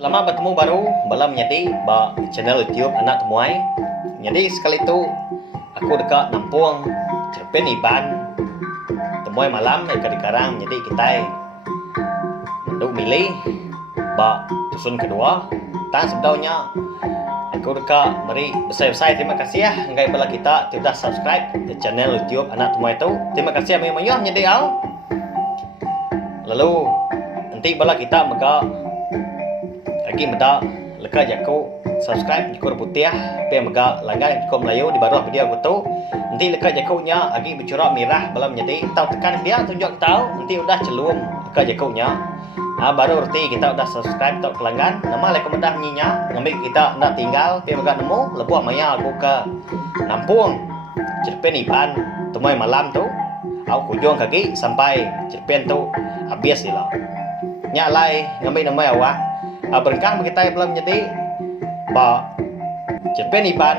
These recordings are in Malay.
Selamat bertemu baru dalam menjadi channel YouTube Anak Temuai. Jadi sekali itu aku dekat Nampung Cerpen Iban Temuai malam dekat di Karang. Jadi kita untuk milih dusun kedua. Dan sebenarnya aku dekat beri besar-besar terima kasih ya ngai bala kita sudah subscribe di channel YouTube Anak Temuai itu. Terima kasih amin menjadi al. Lalu nanti bala kita maka lagi meda leka jaku subscribe jiko putih pe mega langgan jiko Melayu di baru video aku tu nanti leka jakunya lagi bercorak merah belum jadi tahu tekan dia tunjuk tahu nanti udah celum leka jakunya baru erti kita udah subscribe tak pelanggan nama leka mudah nyinya ngambil kita nak tinggal pe mega nemu lebuh maya aku ke Nampung Cerpen Iban Temuai malam tu aku kunjung kaki sampai cerpen tu habis lah nyalai ngambil nama awak berkah kita belum jadi Cerpen Iban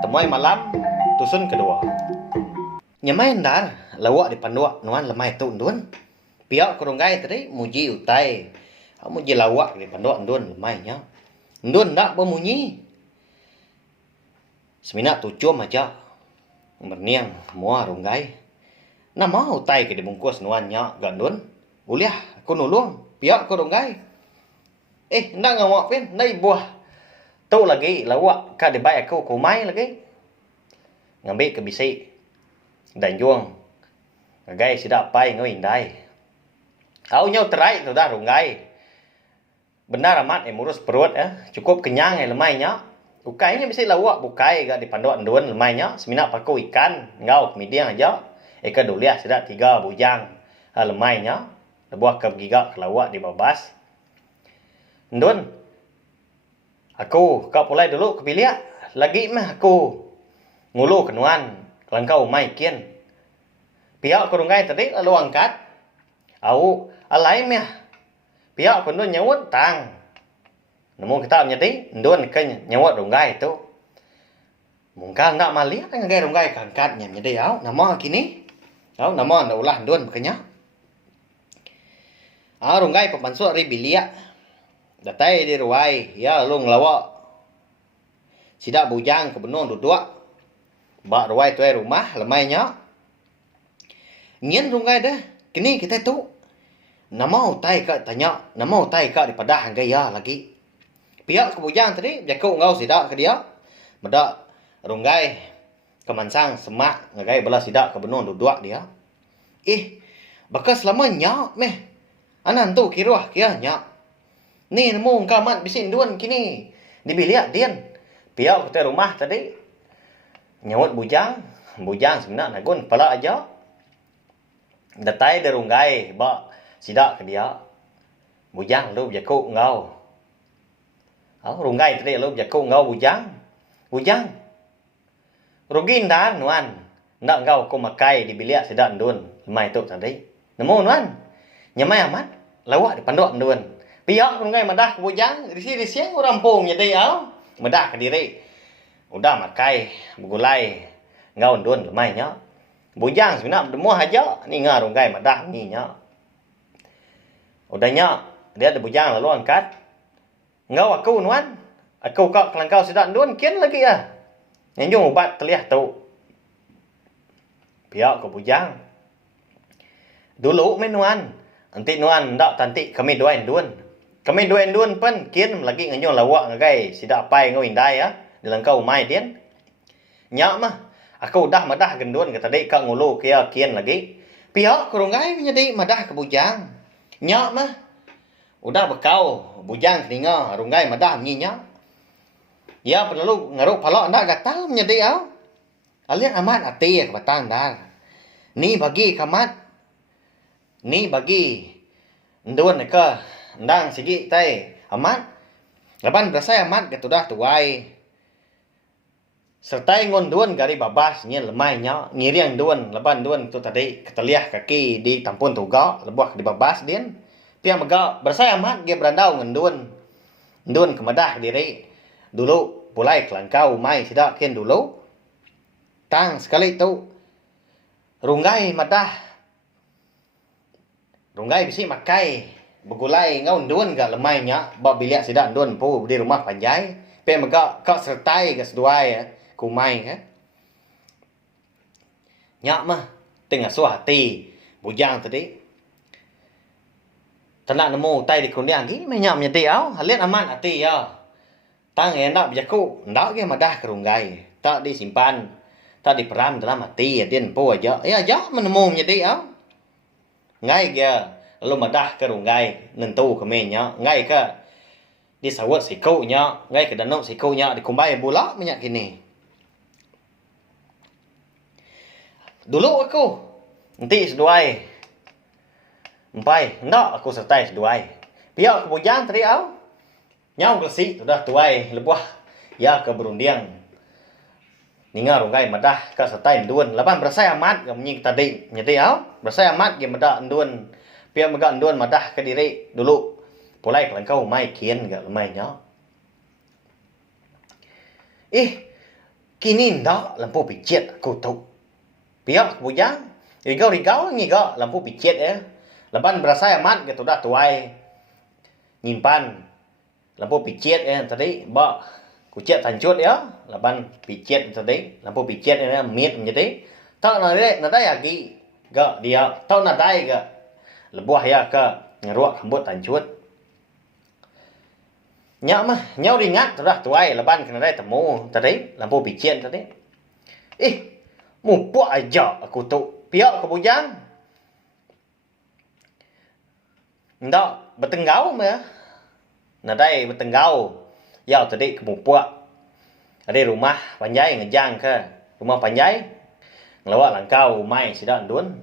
Temuai malam dusun kedua nyamain dar lawak di panduak nuan lemai tu ndun pihak kurunggai tadi muji utai muji lawak di panduak ndun lemai nya ndun ndak bermunyi semina tucum aja berniang mua runggai nama utai ke dibungkus nuan nya gandun uliah aku nulung pihak kurunggai ndak ngawak pin nai buah tu lagi lawak ka dibai aku kumai lagi ngambil ke bisi dan juang gai sidak pai ngoi indai au nyau terai tu dah runggai benar amat urus perut cukup kenyang lemainya ukainya bisi lawak bukai ga dipandok ndun lemainya semina paku ikan ngau kemidiang aja ke duliah sidak 3 bujang lemainya lebuah ke giga kelawak di babas ndun aku kau pulai dulu kepilih lagi mah aku ngulu kenuan kelangkau mai kian pihak kurungai tadi lalu angkat au alai mah pihak kundun nyawut tang nemu kita menjadi ndun ke nyawut runggai itu mungkang nak mali ngai runggai kangkatnya menjadi au nama kini au nama ndak ulah ndun makanya runggai pemansu ri bilia datai di ruai ya lu ngelawak sidak bujang ke benung duduk bak ruai tu rumah lemainya nyen rungai dah kini kita tu nama utai ka tanya nama utai ka di padah gaya lagi pihak ke bujang tadi jaku ngau sidak ke dia medak rungai kemansang semak ngagai bala sidak ke benung duduk dia bakas lamanya meh anan tu kiruah kia nya ni nemu kamat bisin duan kini dibiliak dian pihak kita rumah tadi nyawut bujang sebenarnya nagun pala aja datai derunggai bak sidak ke dia bujang lu jaku ngau runggai tadi lu jaku ngau bujang rugin dan nuan nak ngau ko makai dibiliak sidak ndun lemai tu tadi nemu nuan nyamai amat lawak dipandok ndun pihak ngai madah ke bujang di siang orang pung jadi madah ke diri udah makai begulai ngau ndun lemainya bujang sebenarnya demu aja ni ngarung ngai madah ni nya udahnya dia ada bujang lalu angkat ngau aku nuan aku kau kelangkau sidak ndun kian lagi nyanjung ubat teliah tu pihak ke bujang dulu menuan nanti nuan ndak tanti kami doain ndun kami duen pun kian lagi nganyong lawak ngagai sidak pai ngau indai dalam kau mai dian nyak mah aku udah madah gendun kata dek ka ngulu kia kian lagi pihak kurungai menjadi madah ke bujang nyak mah udah bekau bujang telinga rungai madah nyinya ya perlu ngaruk palak ndak gatal menjadi alian amat ati ke batang dar ni bagi kamat ni bagi ndun ke ndang sigi tai amat laban berasa amat ketudah tuai serta ngon duan gari babas nya lemainya ngiriang duan laban duan tu tadi keteliah kaki di tampun tuga lebuah di babas din pia mega berasa amat ge berandau ngendun ndun kemadah diri dulu pulai kelangkau mai sidak kian dulu tang sekali tu runggai madah runggai bisi makai Begulai ngau ndun ga lemai nya ba bilik sidak ndun pu di rumah panjai. Pe megak kak sertai ke seduai kumai Nyak mah tengah suah hati bujang tadi. Tenak nemu tai di kuniang gi menyak menyedi au halian aman hati ya. Tang hendak bijaku ndak ge madah kerunggai. Tak disimpan, tak diperam dalam hati din po aja. Ya aja menemu menyedi au. Ngai ge lalu madah kerunggai nentu kemenya ngai ke disawat sikunya ngai ke danau sikunya dikumbai bola minyak kini. Dulu aku nanti seduai empai ndak aku sertai seduai pihak kebujang tadi au nyau gelsi sudah tuai lebuah ya ke berundiang ninga runggai madah ke sertai ndun laban berasai amat ke menying tadi nyedi au berasai amat ge madah ndun pihak mega ndun madah ke diri dulu pulai kelengkau mai kien ga lemai nya kini ndak lampu picit aku tu pihak kebujang rigau ngiga lampu picit leban berasai amat gitu dah tuai nyimpan lampu picit tadi ba kucet tancut ya leban picit tadi lampu picit mit menjadi tak nadai lagi ga dia tak nadai ga lebuah ya ke ngeruak rambut tancut nyak mah nyau ringat sudah tuai leban kena dai temu tadi lampu picit tadi mupuk aja aku tu pihak kebujang ndak betenggau mah nadai betenggau ya tadi kemupuk ada rumah panjai ngejang ke rumah panjai ngelawak langkau mai sidak ndun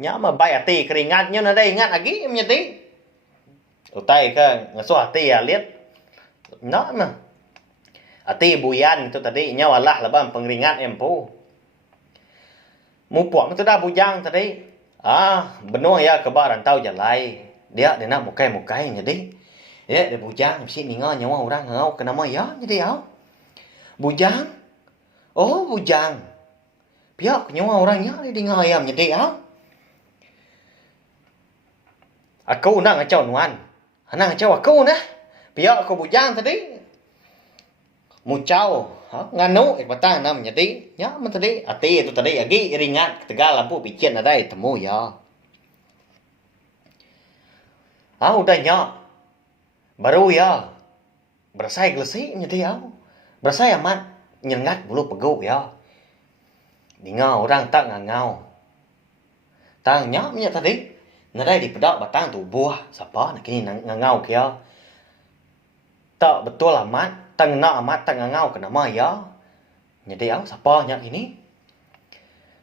nya mah bai hati keringatnya nadai ingat lagi menyedi utai ke ngasuh hati ya lihat nak mah hati buyan itu tadi nya walah leban pengeringat empu mupuk itu dah bujang tadi benua ya ke ba rantau jalai dia nak mukai jadi dia bujang mesti ninga nyawa orang ngau kenapa ya jadi bujang bujang pihak nyawa orangnya dia dengar ayam jadi aku nak ngacau nuan anak ngacau aku nah pihak aku bujang tadi mucau nganu batang nam jadi nya man tadi ati itu tadi agi ringat tegal lampu picit ada temu ya udah nya baru ya berasai gelesi jadi berasai amat nyengat bulu pegu ya dinga orang tak ngangau tangnya nya tadi nadai di pedak batang tu buah siapa nak kini ngangau kia tak betul amat tak ngena amat tak ngangau kenapa ya jadi siapa nya kini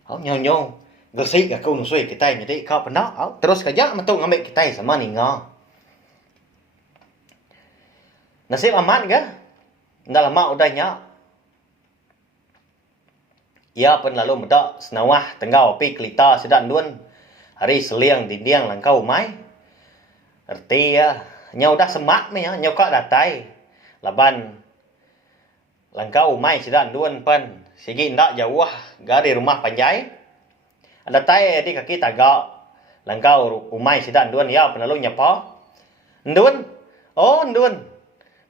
nyo gelsi aku nusui kita jadi kau pernah terus kerja metu ngambil kita sama ninga nasib amat ke ndak lama udahnya ia pun lalu medak senawah tenggau pi kelita sedak ndun hari seliang dindiang langkau mai erti ya nyau dah semak ni nyau kak datai laban langkau mai sedak ndun pen sigi ndak jauh gari rumah panjai datai di kaki tagak langkau umai sedak ndun ya pun lalu nyapa ndun ndun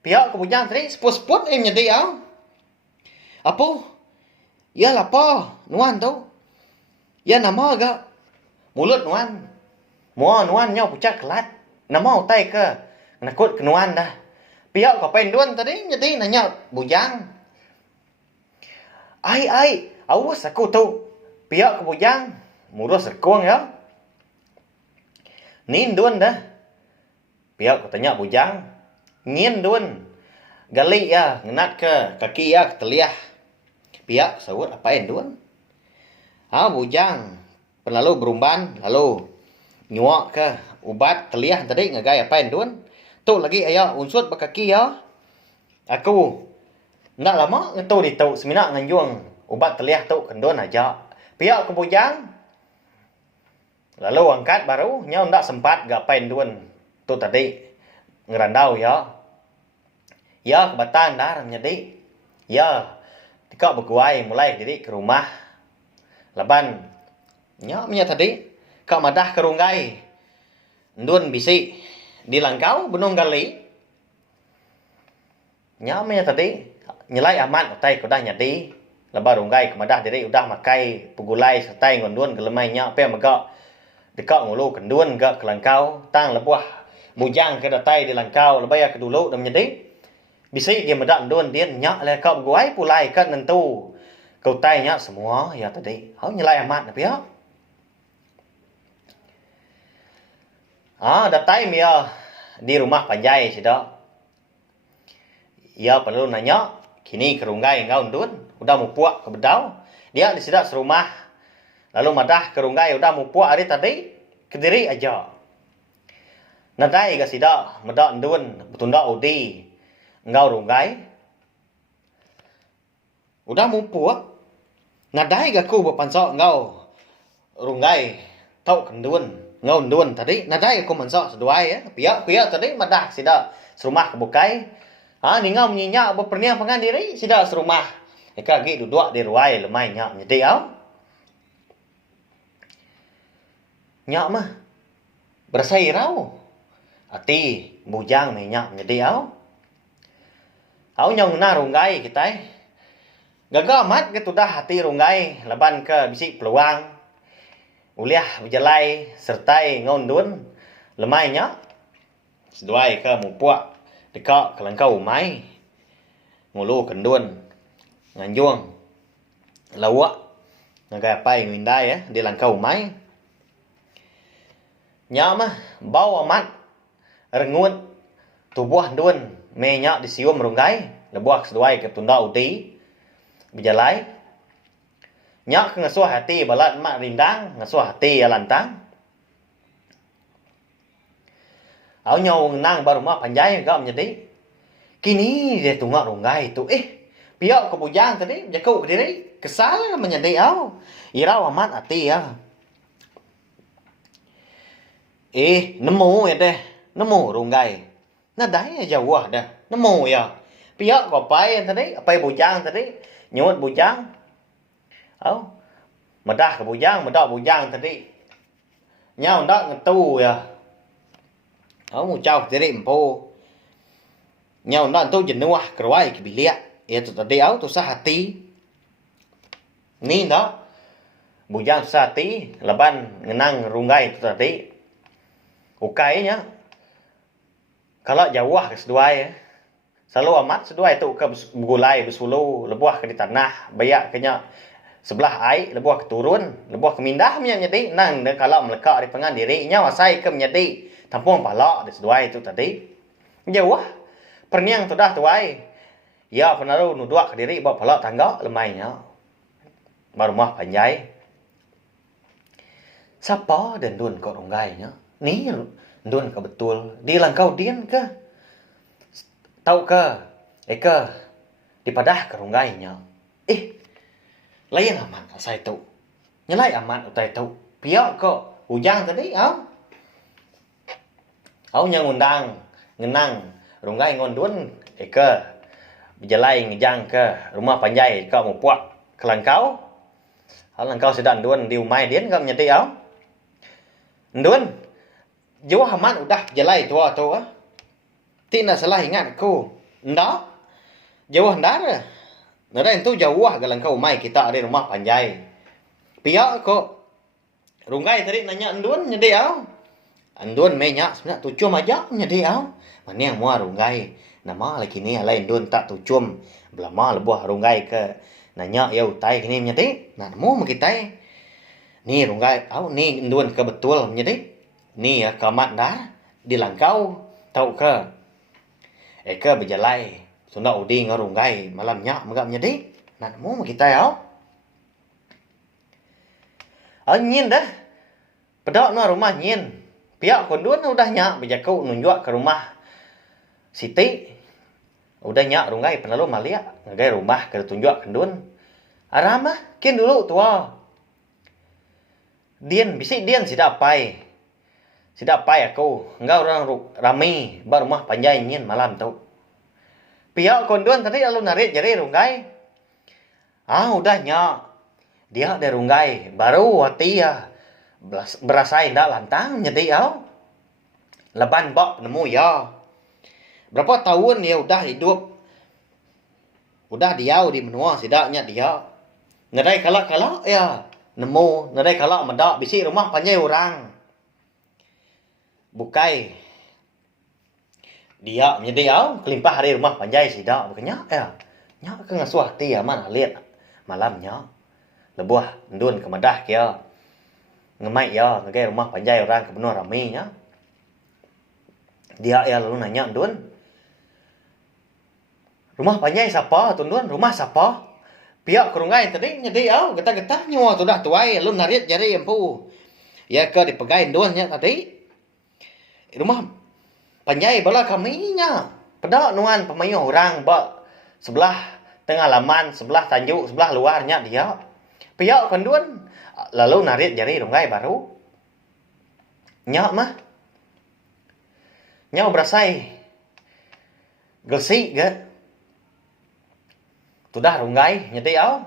pihak kebujang tadi seput-seput jadi apa ya lapa nuan tu ya nama agak mulut nuan nuan nyau pucat kelat nama utai ke nakut ke nuan dah pihak kau penduan tadi jadi nanya bujang ai awas aku tu pihak ke bujang murus sekuang ya nin duan dah pihak kau tanya bujang ngin duan gali ya ngenat ke kaki ya ke teliah pihak sawut apain duan bujang lalu berumban lalu nyuak ke ubat teliah tadi ngagai apain duan tu lagi ayah unsut bakaki ya aku ndak lama ngetu di tu semina nganjuang ubat teliah tu kendon aja pihak ke bujang lalu angkat baru nyau ndak sempat gapain duan tu tadi ngerandau ya kebatang dah jadi ya tika berguai mulai jadi ke rumah laban nya tadi kau madah kerunggai ndun bisi di langkau benung gali. Nyamanya tadi nyelai aman utai ko dah nyadi. Laba runggai kemadah diri udah makai pugulai sertai ngondun gelemai nya pe maga dekat ngulu kendun ga ke langkau tang lebuah bujang ke datai di langkau leba ya ke dulu dam nyadi. Bisi dia medak ndun dia nya le kau guai pulai kan nentu. Kau tai nya semua ya tadi. Hau nyelai aman tapi ya. Datai mia di rumah panjai sida. Ia perlu nanya, kini kerunggai ngau ndun, udah mau puak ke bedau. Dia di sida serumah. Lalu madah kerunggai udah mau puak hari tadi, kediri aja. Nadai ke sida, madah ndun, betunda udi, ngau runggai. Udah mau puak. Nadai ke ku berpansok ngau runggai, tau kendun. Ngau ndun tadi, nadai aku mansok seduai ya. Pia tadi madah sida serumah kebukai. Ni ngau menyinya berperniah pengan diri sida serumah. Eka gi duduk di ruai lemai nyak nyedi au. Nyak mah bersai rau. Ati bujang me nyak nyedi au. Au nyong na runggai kitai. Gagal mat ke tudah hati runggai laban ke bisik peluang. Uliah berjalai sertai ngondun lemai nyak. Seduai ke mupuak dekat ke langkau umai. Ngulu kendun nganjuang lawak ngagai apai ngindai ya di langkau umai. Nya mah bau amat rengut tubuh ndun me nya disium runggai lebuak seduai ke tunda udi berjalai. Nya ke ngasuh hati balat mak rindang ngasuh hati ya lantang. Au nyau nang baru mah panjai gak menjadi. Kini dia tunggu runggai tu. Pihak ke bujang tadi jakau ke diri. Kesal menjadi au. Irau amat hati ya. Nemu ya deh. Nemu runggai. Nadai jauh dah. Nemu ya. Pihak ko pai tadi, apai bujang tadi. Nyut bujang. Au. Madah ke bujang, madah bujang tadi. Nyau ndak ngetu ya. Au mu chau diri empo. Nyau ndak tu jenuah keruai ke bilik. Ya tu tadi au tu sah hati. Ni ndak. Bujang sah hati, laban ngenang runggai tu tadi. Ukai nya. Kalau jauh ke seduai ya. Selalu amat seduai tu ke gulai bersulu lebuah ke di tanah, bayak kenya sebelah air lebuah ke turun, lebuah ke mindah menjadi nang kalau melekat di pengan diri nya wasai ke menjadi tampung palak di seduai tu tadi. Jauh perniang tu dah tuai. Ya penaruh nuduak ke diri bawa palak tangga lemainya. Baru mah panjai. Siapa dan dun kau runggainya? Ni dun ke betul di langkau dian ke? Tahu ke? Eka dipadah ke runggainya. Layan aman saya tu. Nyelai aman utai tu. Pihak kok ujang tadi au. Au yang undang ngenang runggai ngondun eka berjalai ngejang ke rumah panjai kau mau puak ke langkau. Au langkau sedang dun di umai dia kau menyati au. Dun jauh aman udah jalai tua tu ah. Tina salah ingat aku. Ndak. Jauh ndar. Nada itu jauh ke langkau umai kita di rumah panjai. Pihak kok runggai tadi nanya ndun nyedi au. Andun menyak sebenarnya tucum aja nyedi au. Mana yang mua runggai. Nama lagi ni lain ndun tak tucum. Belama lebuah runggai ke nanya ya utai kini nyedi. Nah mu makitai. Ni runggai au ni ndun ke betul nyedi. Ni ya kamat dah di langkau tahu ke. Eka berjalai Sunda udi ngarunggai malamnya megap nyedi. Nah mu makitai au. Nyin dah. Pedak no rumah nyin. Pihak kondun udah nyak bejakau nunjuk ke rumah Siti. Udah nyak runggai penalu malia ngagai rumah ke tunjuk kendun. Aramah kin dulu tua. Dian bisik dian sidak pai. Sidak pai aku. Enggak orang rami ba rumah panjai nyin malam tu. Pihak kondun tadi lalu narik jari runggai. Udah nyak. Dia ada runggai baru hati ya. Berasai ndak lantang nyedi au. Laban bak nemu ya. Berapa tahun dia udah hidup. Udah diau di menua sidaknya dia. Nadai kalak-kalak ya. Nemu. Nadai kalak medak. Bisi rumah panjai orang. Bukai. Dia menjadi au. Kelimpah hari rumah panjai sidak. Bukannya ya. Nyak ke ngasuh hati ya mana lihat. Malamnya. Lebuah ndun ke medah kia. Ngemai ya. Nagai rumah panjai orang ke benua raminya. Dia ya lalu nanya ndun. Rumah panjai siapa tundun? Rumah siapa? Pihak kerungai tadi nyedi au getah-getah nyawa tu dah tuai lu narit jari empu. Ya ke dipegai ndun nya tadi. Rumah panjai bala kami nya. Pada nuan pemayo orang ba sebelah tengah laman, sebelah tanjuk, sebelah luarnya dia. Pihak kendun lalu narit jari rungai baru. Nya mah. Nya berasai. Gelsi ge. Tudah rungai nyeti au.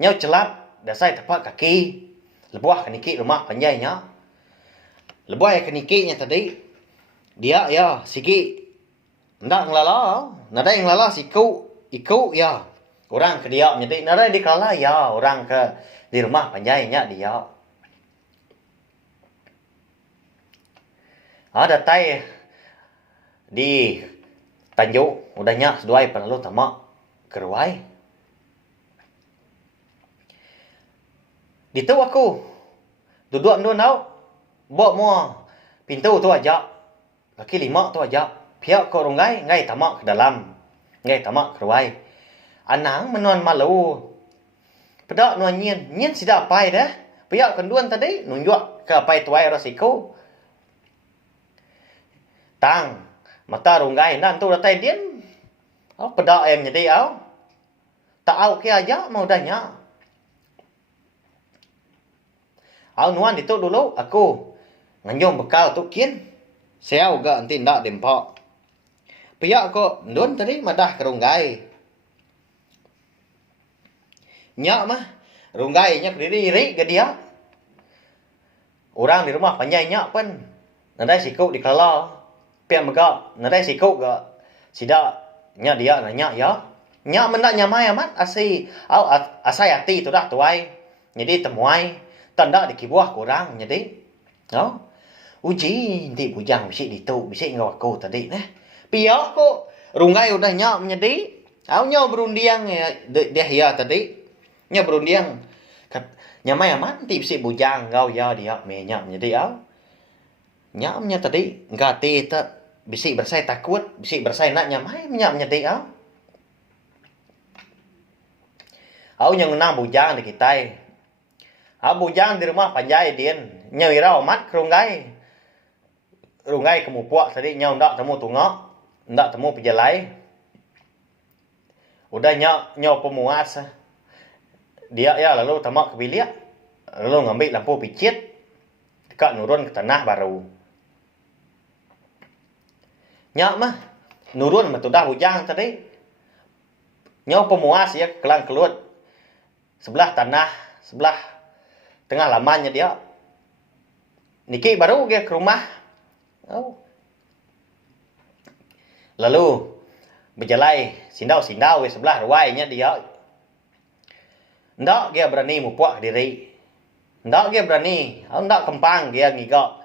Nyau celap dasai tapak kaki. Lebuah keniki rumah panjainya. Lebuah kenikinya tadi. Dia ya siki. Ndak ngelala. Nada yang ngelala siku. Iku ya. Orang ke dia nyeti. Nada di kelala ya. Orang ke di rumah panjainya dia. Ada tai di Tanjung. Udahnya seduai penalu tamak. Keruai. Ditu aku. Duduk ndun tau. Bawa mua. Pintu tu aja. Kaki 5 tu aja. Pihak ko rungai. Ngai tamak ke dalam. Ngai tamak keruai. Anang menuan malu. Pedak nuan nyin. Nyin sida apai dah. Pihak kenduan tadi. Nunjuk ke apai tuai rasiku. Tang. Mata rungai. Dan tu datai dian. Oh, pedak em jadi au. Tak au ke aja mau danya. Au nuan itu dulu aku nganjung bekal tu kian. Saya juga nanti ndak dempak. Pihak ko ndun tadi madah ke rungai. Nyak mah rungai nyak diri ke dia. Orang di rumah panjai nyak pun nadai siku di kelala. Pian mega nadai siku ke sida nya dia nanya ya. Nya mendak nyamai amat asi au asai hati tu dah tuai. Jadi temuai tanda di kibuah kurang jadi. No. Uji nanti bujang bisi ditu bisi ngau aku tadi nah. Pia ko rungai udah nya menjadi. Au nya berundiang ya dia ya tadi. Nya berundiang nyamai amat nanti bisi bujang ngau ya dia me nya menjadi au. Nya nya tadi ngati ta bisi bersai takut, bisi bersai nak nyamai menjadi au. Au yang nang bujang di kita. Au bujang di rumah panjai dien, nyawira mat kerungai. Rungai kemupuak tadi nyau ndak temu tungok, ndak temu pejalai. Udah nyau pemuas. Dia ya lalu tamak ke bilik. Lalu ngambil lampu picit. Dekat nurun ke tanah baru. Nyak mah nurun mah tu dah bujang tadi. Nyau pemuas ya kelang kelut. Sebelah tanah, sebelah tengah lamannya dia. Niki baru dia ke rumah. Oh. Lalu berjalai sindau-sindau di sebelah ruainya dia. Ndak dia berani mupuak diri. Ndak dia berani, ndak kempang dia ngigak.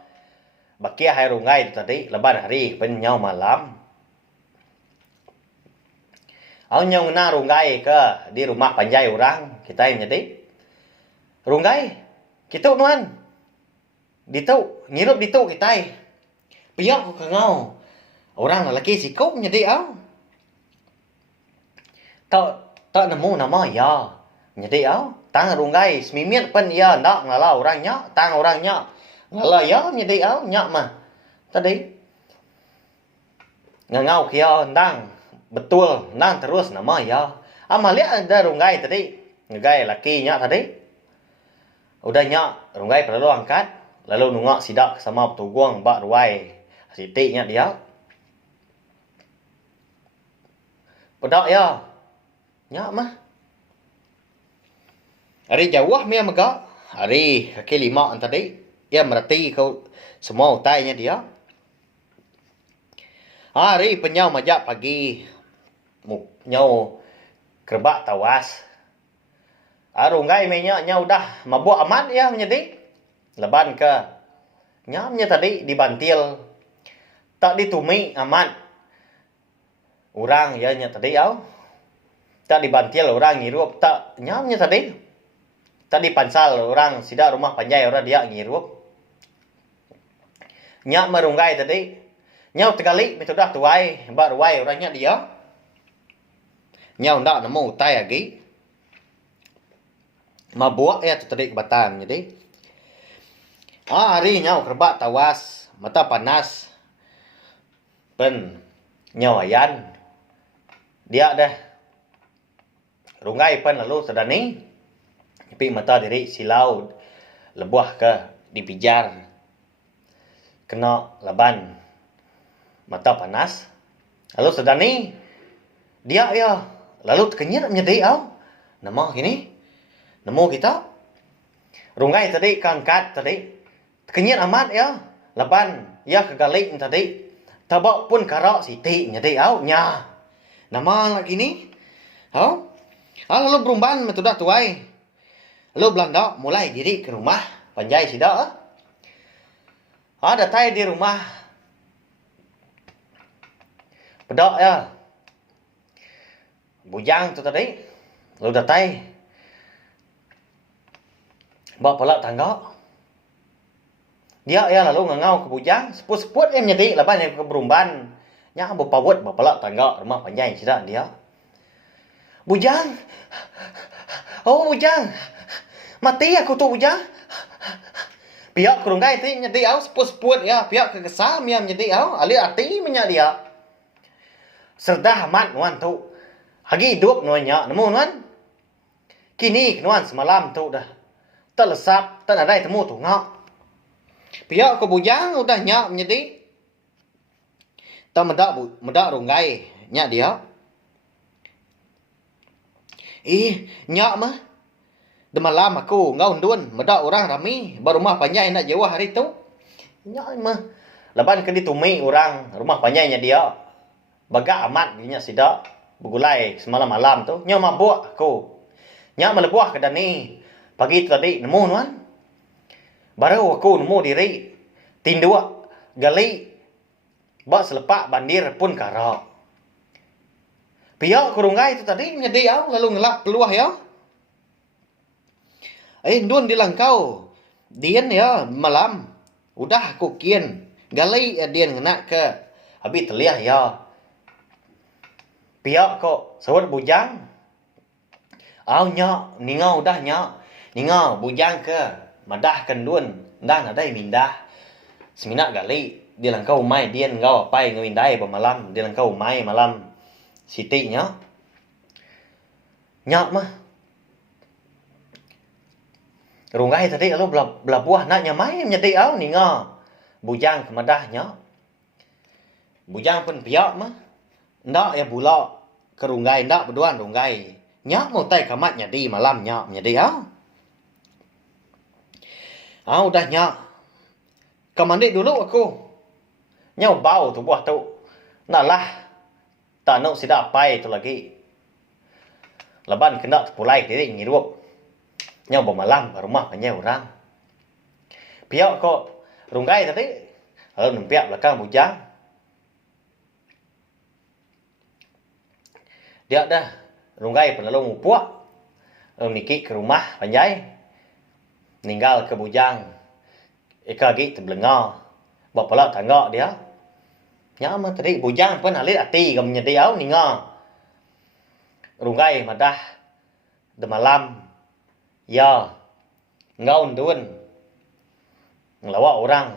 Bakia hai rungai tadi leban hari penyau malam. Au nyau na rungai ke di rumah panjai orang kita yang jadi. Rungai kita nuan. Ditu ngirup ditu kita. Piyok ke ngau. Orang lelaki sikuk jadi au. Tak nemu nama ya. Jadi au tang rungai semimit pen ya ndak ngala orangnya, tang orangnya. Ngala ya jadi au nyak mah. Tadi ngau kia ndang betul ndang terus nama ya. Amalia ada rungai tadi. Ngai laki nyak tadi. Udah nyak rungai perlu angkat. Lalu nungak sidak sama petuguang bak ruai. Siti nyak dia. Pedak ya. Nyak mah. Hari jauh mia mega. Hari kaki 5 tadi. Ya merati kau semua utainya dia. Hari penyau majak pagi. Nyau kerbak tawas. Rungai menya nyau dah mabuk amat ya menjadi. Leban ke nyamnya tadi dibantil. Tak ditumi amat. Orang ya nya tadi au. Tak dibantil orang ngirup tak nyamnya tadi. Tak dipansal orang sidak rumah panjai orang dia ngirup. Nyak merunggai tadi. Nyau tegali itu dah tuai. Mbak ruai orangnya dia. Nyau ndak nemu utai lagi. Mabuk ya tu tadi kebatan jadi. Hari nyau kerbak tawas. Mata panas. Pen. Nyau ayan. Dia dah. Rungai pen lalu sedani. Tapi mata diri silau. Lebuah ke. Dipijar. Kena laban. Mata panas. Lalu sedani. Dia ya. Lalu terkenyir menjadi au. Nama gini. Nemu kita. Rungai tadi keangkat tadi. Terkenyir amat ya. Laban. Ya kegalik tadi. Tabak pun karak siti menjadi au. Nya. Nama lagi ni. Au. Lalu berumban metudah tuai. Lalu Belanda mulai diri ke rumah. Panjai sidak. Datai di rumah. Pedok ya. Bujang tu tadi. Lalu datai. Bawa pelak tangga. Dia ya lalu ngangau ke bujang. Seput-seput yang menjadi. Lepas yang ke berumban. Nya berpawut bawa pelak tangga. Rumah panjai sidak dia. Bujang. Oh bujang. Mati aku tu bujang. Pihak kerunggai tu menjadi au. Seput-seput ya. Pihak kegesam ya menjadi au. Ali hati menjadi dia. Serdah amat nuan tu. Hagi hidup nuannya. Nemu nuan. Kini nuan semalam tu dah. Tak lesap. Tak ada temu tu ngak. Pihak ke bujang udah nyak menjadi. Tak medak rungai. Nyak dia. Nyak mah. Demalam aku ngau undun. Medak orang rami. Barumah panjai nak jawah hari tu. Nyak mah. Leban ke ditumi orang. Rumah panjainya dia. Bagak amat dia sidak. Bergulai semalam malam tu. Nyak mabuk aku. Nyak melebuah ke dani. Pagi tadi nemu nuan. Baru aku nemu diri. Tindua. Gali. Bak selepak bandir pun karak. Pihak kurungai itu tadi menjadi au. Lalu ngelak peluah ya. Dun di langkau. Dian ya malam. Udah aku kian. Gali dian ngenak ke. Habis terliah ya. Pihak kok sawat bujang. Nyak. Ningau dah nyak. Ningau bujang ke. Madahkan dun. Dah nadai mindah. Seminak gali. Di langkau umai dian ngau apai ngewindai malam. Di langkau umai malam. Siti nya. Nyak mah. Rungai tadi lalu belabuah nak nyamai menjadi au ninga. Bujang kemadahnya. Bujang pun piak mah. Ndak ya bulak ke rungai. Ndak berduan rungai. Nyak mau tai kamat nyadi malam nyak menjadi au. Udah nyak. Kau mandi dulu aku. Nyak bau tu buah tu. Nak lah. Tak nak sidak apai tu lagi. Leban kena terpulai diri ngirup. Nyak bermalam ke rumah panjai orang. Piak kok rungai tadi. Lalu nempiak belakang bujang. Dia dah. Rungai pun lalu ngupuak. Lalu nikik ke rumah panjai. Ninggal ke bujang. Eka lagi terbelengah. Bawa pelak tangga dia. Nyak mah tadi bujang pun halit hati ke menjadi au ninga. Rungai madah. Demalam. Ya. Ngau undun. Ngelawak orang.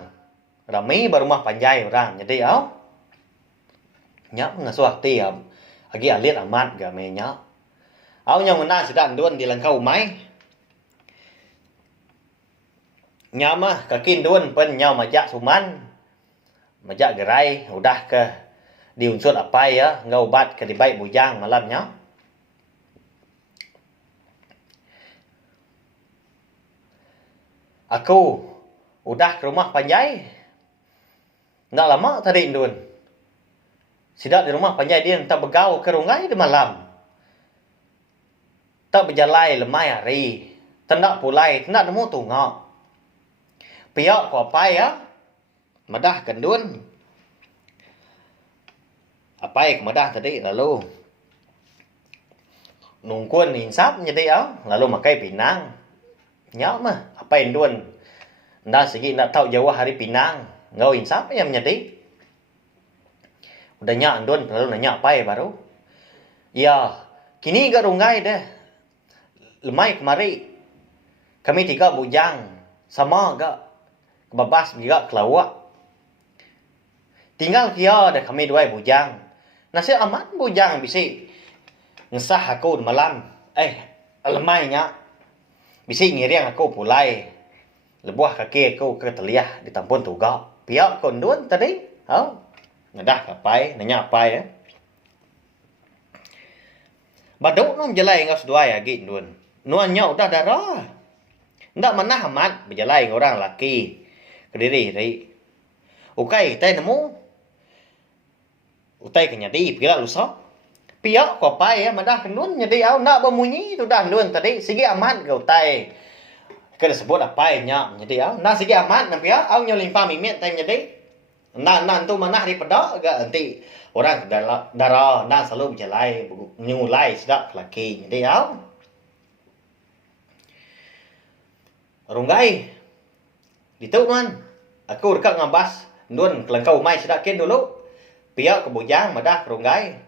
Rami berumah panjai orang. Jadi au. Nyak ngasuh hati ya. Lagi alit amat ke menyak. Au nyong menang sudah undun di langkau umai. Nyak mah kakin dun pen nyau majak suman. Majak gerai. Udah ke diunsur apa ya. Ngau bat ke dibaik bujang malamnya. Aku udah ke rumah panjai. Nggak lama tadi dun. Sidak di rumah panjai dia tak begau ke rungai di malam. Tak berjalai lemai hari. Tendak pulai, tendak nemu tungak. Piak ko apa ya? Madah kendun. Apa yang madah tadi lalu nungkuan insap jadi lalu makai pinang. Nyak mah apa yang duan. Ndak segi ndak tahu jauh hari pinang. Ngau insap yang menjadi. Udah nyak duan lalu nanya apa ya baru. Ya, kini gak rungai deh. Lemai kemari. Kami 3 bujang. Sama gak kebabas juga kelawak. Tinggal kia dah kami 2 bujang. Nasi amat bujang bisi ngesah aku malam. Lemai nyak. Bisi ngiriang aku pulai. Lebuah kaki aku ke teliah di tampun tuga. Piak konduan tadi. Ngedah kapai, nanya apa ya. Baduk nom jelai ngau sedua ya git duan. Nuan nyau udah darah. Ndak manah amat berjalai dengan orang laki. Kediri ri. Ukai tay nemu. Utai ke nyadi pila lusa. Piak ko pai ya madah kendun nyadi ndak bemunyi tu dah duan tadi sigi amat ke utai. Ke disebut apa nya nyadi ndak sigi amat na piak nyau limpa mimit tay nyadi. Ndak tu manah di pedak ke nanti orang darah ndak selalu berjalai nyulai sedak laki nyadi Rungai. Ditu nuan. Aku dekat ngabas. Nuan kelengkau mai sedakin dulu. Piak ke bujang madah rungai.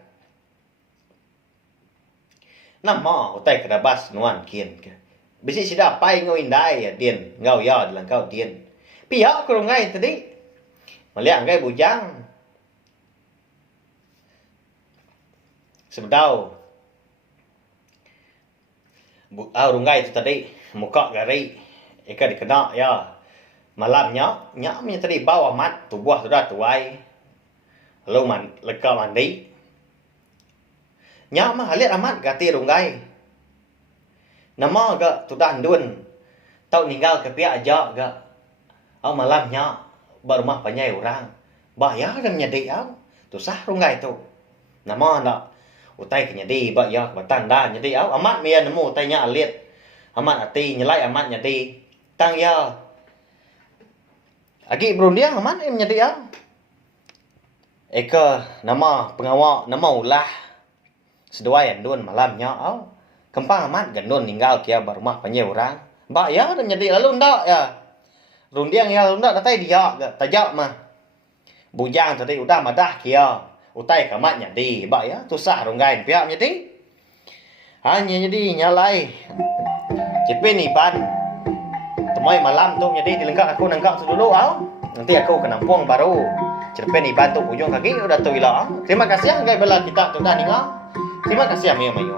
Nama utai kedabas nuan kian ke. Bisi sida pai ngau indai ya dien. Ngau ya delengkau dien. Piak ke rungai tadi. Melihat ngai bujang. Sebedau. Rungai itu tadi. Muka gari. Ika dikena ya malamnya punya tadi bawa mat tubuh sudah tuai lalu leka mandi nyak mah lihat amat gati rungai nama ga sudah ndun tau ninggal ke pihak aja ga malamnya barumah panjai orang bayar dan nyedi tu sah rungai tu nama ndak utai ke nyedi bayar batanda nyedi amat mia nemu tanya lihat amat ati nyelai amat nyedi tang ya. Agi berundiang aman menjadi Eka nama pengawak nama ulah. Sedua yang dun malamnya kempang amat gandun tinggal kia barumah panjai orang. Ba ya menjadi lalu ndak ya. Rundiang ya ndak datai dia tajak mah. Bujang tadi udah madah kia. Utai kamat nyadi ba ya tusah runggain pihak nyadi. Hanya jadi nyalai. Cepin ni pan. Temui malam tu jadi dilengkap aku nangkap dulu nanti aku ke Nampung baru cerpen iban tu ujung kaki udah tu ilah. Terima kasih guys bela kita tu dah dengar. Terima kasih Mayu.